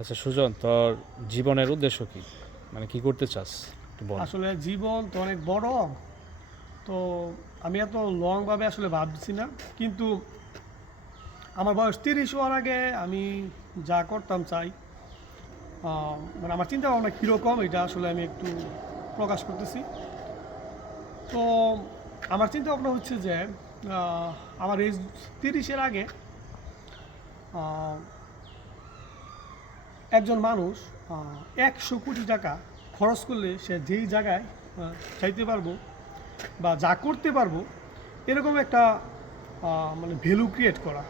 আচ্ছা সুজন, তোর জীবনের উদ্দেশ্য কি? মানে কি করতে চাস একটু বল। আসলে জীবন তো অনেক বড়। তো আমি এত লংভাবে আসলে ভাবছি না, কিন্তু আমার বয়স 30 হওয়ার আগে আমি যা করতাম চাই, মানে আমার চিন্তা ভাবনা কীরকম এটা আসলে আমি একটু প্রকাশ করতেছি। তো আমার চিন্তা ভাবনা হচ্ছে যে আমার এই 30-এর আগে আহ, একজন মানুষ 100 কোটি টাকা খরচ করলে সে যেই জায়গায় চাইতে পারবো বা যা করতে পারবো, এরকম একটা মানে ভ্যালু ক্রিয়েট করা।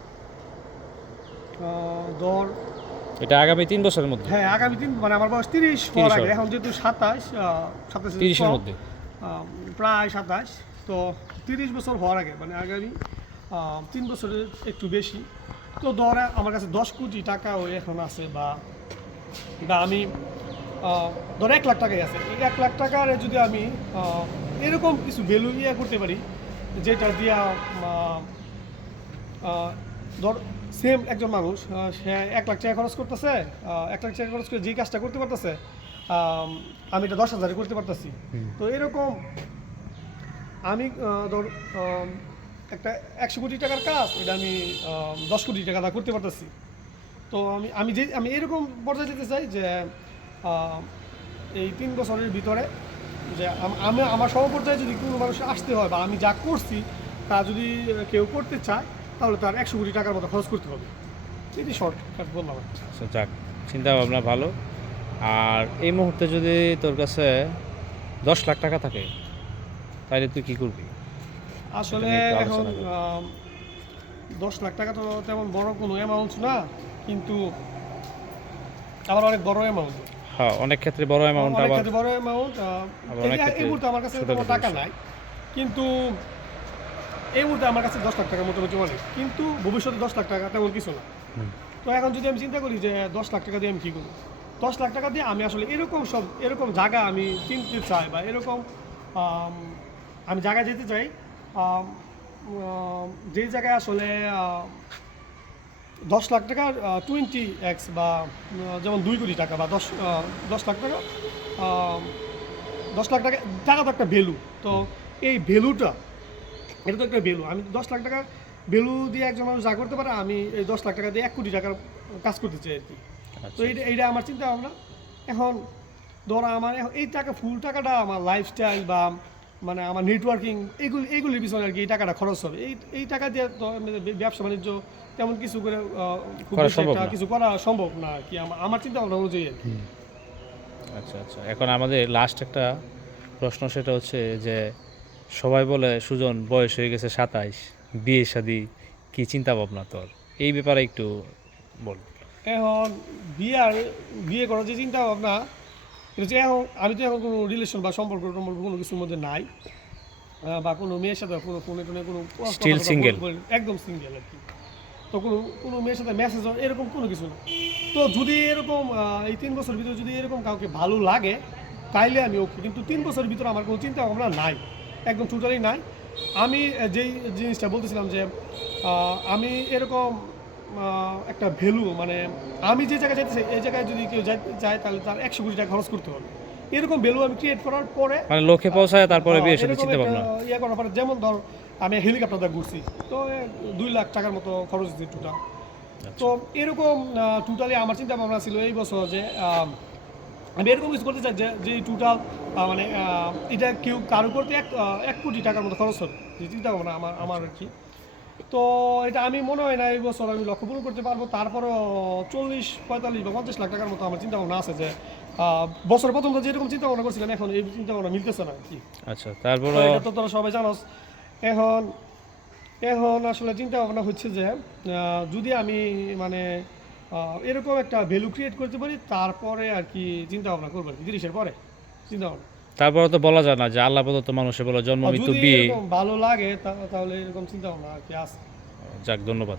ধর, এটা আগামী 3 বছরের মধ্যে? হ্যাঁ, আগামী দিন মানে আমার বয়স 30 হওয়ার 30 আগে, হবে। এখন যেহেতু 27, 30-এর মধ্যে। প্রায় 27, তো 30 বছর হওয়ার আগে মানে আগামী 3 বছরের একটু বেশি। তো ধর আমার কাছে 10 কোটি টাকাও এখন আছে, বা বা আমি ধর 1 লাখ টাকাই আছে। এই 1 লাখ টাকার যদি আমি এরকম কিছু ভ্যালু করতে পারি, যেটা দিয়া ধর সেম একজন মানুষ সে 1 লাখ টাকা খরচ করতেছে, 1 লাখ টাকা খরচ করে যে কাজটা করতে পারতেছে, আমি এটা 10,000-এ করতে পারতেছি। তো এরকম আমি ধর একটা 100 কোটি টাকার কাজ, এটা আমি 10 কোটি টাকা দা করতে পারতেছি। তো আমি এরকম পর্যায়ে যেতে চাই যে আহ, এই 3 বছরের ভিতরে যে আমি আমার সমপর্যায়ে যদি কোনো মানুষ আসতে হয়, বা আমি যা করছি তা যদি কেউ করতে চায়, তাহলে তার 100 কোটি টাকার মতো খরচ করতে হবে। এটি শর্টকাট বললাম আর কি। আচ্ছা যাক, চিন্তা ভাবনা ভালো। আর এই মুহূর্তে যদি তোর কাছে 10 লাখ টাকা থাকে, তাহলে তুই কি করবি? আসলে নিয়ে একটু এখন আলোচনা করি। 10 লাখ টাকা তো তেমন বড় কোনো অ্যামাউন্ট না, কিন্তু আবার অনেক বড় অ্যামাউন্ট। হ্যাঁ, অনেক ক্ষেত্রে বড় অ্যামাউন্ট, অনেক আবার ক্ষেত্রে বড় অ্যামাউন্ট। আবার অনেক এই ক্ষেত্রে মুহূর্তে আমার কাছে ছোট কোনো ছোট টাকা বিষয়। নাই, কিন্তু এই মুহূর্তে আমার কাছে 10 লাখ টাকার মতো জমা, কিন্তু ভবিষ্যতে 10 লাখ টাকা তেমন কিছু না। হুম। তো এখন যদি আমি চিন্তা করি যে 10 লাখ টাকা দিয়ে আমি কী করবো, 10 লাখ টাকা দিয়ে আমি আসলে এরকম জায়গা আমি কিনতে চাই, বা এরকম আম, আমি জায়গায় যেতে চাই, আম, যে জায়গায় আসলে 10 লাখ টাকার 20x, বা যেমন 2 কোটি টাকা, বা 10 লাখ টাকা, আম, 10 লাখ টাকা, টাকা তো একটা ভ্যালু। তো এই ভ্যালুটা, এটা তো একটা ভ্যালু। আমি 10 লাখ টাকা ভ্যালু দিয়ে একজন মানুষ যা করতে পারে, আমি এই 10 লাখ টাকা দিয়ে 1 কোটি টাকার কাজ করতে চাই আর কি। তো আচ্ছা এইটা আচ্ছা। এইটা আমার চিন্তা ভাবনা। এখন ধরো আমার এই টাকা, ফুল টাকাটা আমার লাইফস্টাইল বা মানে আমার নেটওয়ার্কিং, এইগুলির পিছনে আর কি এই টাকাটা খরচ হবে। এই টাকা দিয়ে তো ব্যবসা বাণিজ্য তেমন কিছু করে খুব করা বেশি সম্ভব একটা না। কিছু করা সম্ভব না আর কি, আমার চিন্তা ভাবনা অনুযায়ী আর কি। আচ্ছা আচ্ছা, এখন আমাদের লাস্ট একটা প্রশ্ন, সেটা হচ্ছে যে সবাই বলে সুজন বয়স হয়ে গেছে 27, বিয়ে শাদী কি চিন্তা ভাবনা তোর? এই ব্যাপারে একটু বল। এখন বিয়ে করার যে চিন্তা ভাবনা, এটা হচ্ছে এখন আমি তো এখন কোনো রিলেশন বা সম্পর্ক টম্পর্ক কোনো কিছুর মধ্যে নাই, বা কোনো মেয়ের সাথে কোনো ফোনে টোনে কোনো স্টিল সিঙ্গেল? একদম সিঙ্গেল আর কি। তো কোনো মেয়ের সাথে মেসেজ এরকম কোনো কিছু না। তো যদি এরকম এই 3 বছরের ভিতরে যদি এরকম কাউকে ভালো লাগে, তাইলে আমি ওকে, কিন্তু 3 বছরের ভিতরে আমার কোনো চিন্তা ভাবনা নাই, একদম টোটালি নাই। আমি যেই জিনিসটা বলতেছিলাম যে আমি এরকম একটা ভ্যালু, মানে আমি যে জায়গায় যাইতে চাই, এই জায়গায় যদি কেউ যাইতে চায়, তাহলে তার 100 কোটি টাকা খরচ করতে হবে। এরকম ভ্যালু আমি ক্রিয়েট করার পরে, মানে লক্ষ্যে পৌঁছায় তারপরে বিয়ের সাথে এরকম চিন্তা একটা ভাবনা? করার পরে, যেমন ধর আমি হেলিকপ্টার দিয়ে ঘুরছি, তো 2 লাখ টাকার মতো খরচ দিচ্ছে টোটাল। তো আচ্ছা এরকম টোটালি আমার চিন্তা ভাবনা ছিল এই বছর যে আমি এরকম কিছু করতে চাই যে টোটাল মানে এটা কেউ কারো করতে 1 কোটি টাকার মতো খরচ হবে, যে চিন্তা ভাবনা আমার আচ্ছা আর কি। তো এটা আমি মনে হয় না এই বছর আমি লক্ষ্য পূরণ করতে পারবো। তারপরও 40, 45 বা 50 লাখ টাকার মতো আমার চিন্তা ভাবনা আছে, যে বছরের প্রথম তো যেরকম চিন্তা ভাবনা করছিলাম, এখন এই চিন্তা ভাবনা মিলতেছে না আর কি। আচ্ছা। তো তারপরও এটা তো তোরা সবাই জানোস। এখন এখন আসলে চিন্তা ভাবনা হচ্ছে যে যদি আমি মানে এরকম একটা ভ্যালু ক্রিয়েট করতে পারি, তারপরে আর কি চিন্তা ভাবনা করবো আর কি, 30-এর পরে চিন্তা ভাবনা। তারপরে তো বলা যায় না যে আল্লাহ প্রদত্ত মানুষে বলে জন্ম আর মৃত্যু যদি বিয়ে। এরকম ভালো লাগে, তাহলে এরকম চিন্তা ভাবনা আর কি আছে। যাক, ধন্যবাদ।